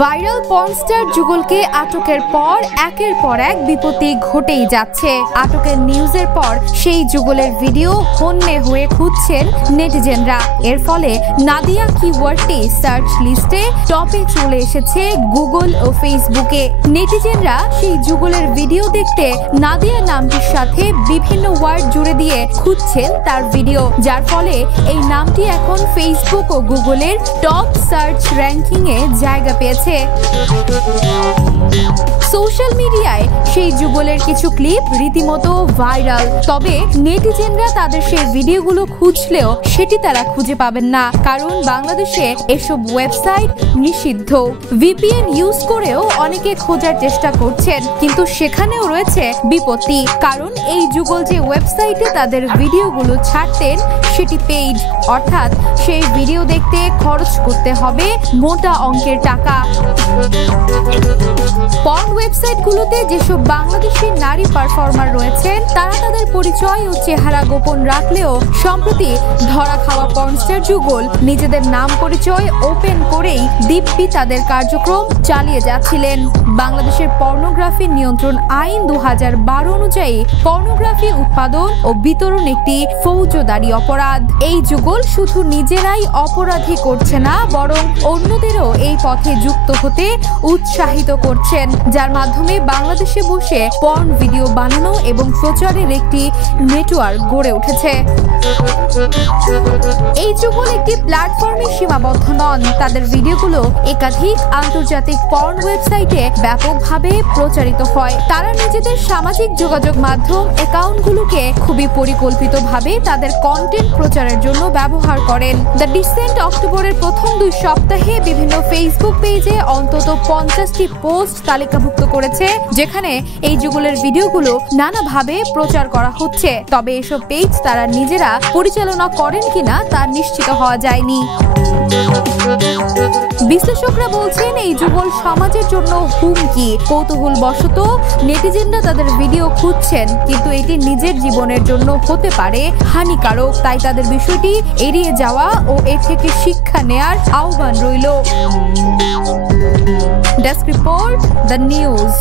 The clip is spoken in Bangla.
ভাইরাল পর্নস্টার যুগলকে আটকের পর একের পর এক বিপত্তি ঘটেই যাচ্ছে। আটকের নিউজের পর সেই যুগলের ভিডিও হন্যে হয়ে খুঁজছেন নেটিজেনরা। এর ফলে নাদিয়া কিওয়ার্ডটি সার্চ লিস্টে টপে চলে এসেছে গুগল ও ফেসবুকে। নেটিজেনরা সেই যুগলের ভিডিও দেখতে নাদিয়া নামটির সাথে বিভিন্ন ওয়ার্ড জুড়ে দিয়ে খুঁজছেন তার ভিডিও, যার ফলে এই নামটি এখন ফেসবুক ও গুগলের টপ সার্চ র্যাঙ্কিং এ জায়গা পেয়েছে। সোশ্যাল মিডিয়ায় সেই যুগলের কিছু ক্লিপ রীতিমতো ভাইরাল, তবে নেটিজেনরা তাদের সেই ভিডিওগুলো খুঁজলেও সেটি তারা খুঁজে পাবেন না, কারণ বাংলাদেশে এসব ওয়েবসাইট নিষিদ্ধ। ভিপিএন ইউজ করেও অনেকে খোঁজার চেষ্টা করছেন, কিন্তু সেখানেও রয়েছে বিপত্তি, কারণ এই যুগল যে ওয়েবসাইটে তাদের ভিডিওগুলো ছাড়তেন সেটি পেইড, অর্থাৎ সেই ভিডিও দেখতে খরচ করতে হবে মোটা অঙ্কের টাকা। পর্ন ওয়েবসাইটগুলোতে যেসব বাংলাদেশি নারী পারফর্মার রয়েছেন তারা তাদের পরিচয় ও চেহারা গোপন রাখলেও সম্প্রতি ধরা খাওয়া পর্নস্টার যুগল নিজেদের নাম পরিচয় ওপেন করেই দিব্যি তাদের কার্যক্রম চালিয়ে যাচ্ছিলেন। বাংলাদেশের পর্নোগ্রাফি নিয়ন্ত্রণ আইন 2012 অনুযায়ী পর্নোগ্রাফি উৎপাদন ও বিতরণ একটি ফৌজদারি অপরাধ। এই যুগল শুধু নিজেরাই অপরাধী করছে না, বরং অন্যদেরও এই পথে যুক্ত হতে উৎসাহিত করছেন, যার মাধ্যমে বাংলাদেশে বসে পর্ন ভিডিও বানানো এবং প্রচারের একটি নেটওয়ার্ক গড়ে উঠেছে। এই যুগল একটি প্ল্যাটফর্মে সীমাবদ্ধ নন, তাদের ভিডিওগুলো একাধিক আন্তর্জাতিক পর্ন ওয়েবসাইটে ব্যাপকভাবে প্রচারিত হয়। তারা নিজেদের সামাজিক যোগাযোগ মাধ্যম অ্যাকাউন্টগুলোকে খুবই পরিকল্পিতভাবে তাদের কন্টেন্ট প্রচারের জন্য ব্যবহার করেন। দ্য ডিসেন্ট অক্টোবরের প্রথম 2 সপ্তাহে বিভিন্ন ফেসবুক পেজে অন্তত 50টি পোস্ট তালিকাভুক্ত করেছে, যেখানে এই যুগলের ভিডিওগুলো নানাভাবে প্রচার করা হচ্ছে, তবে এসব পেজ তারা নিজেরা পরিচালনা করেন কিনা তা নিশ্চিত হওয়া যায়নি। বিশ্লেষকরা বলছেন এই যুগল সমাজের জন্য হুমকি। কৌতূহলবশত নেটিজেনরা তাদের ভিডিও খুঁজছেন, কিন্তু এটি নিজের জীবনের জন্য হতে পারে হানিকারক, তাই তাদের বিষয়টি এড়িয়ে যাওয়া ও এ থেকে শিক্ষা নেয়ার আহ্বান রইল। Desk report, the news.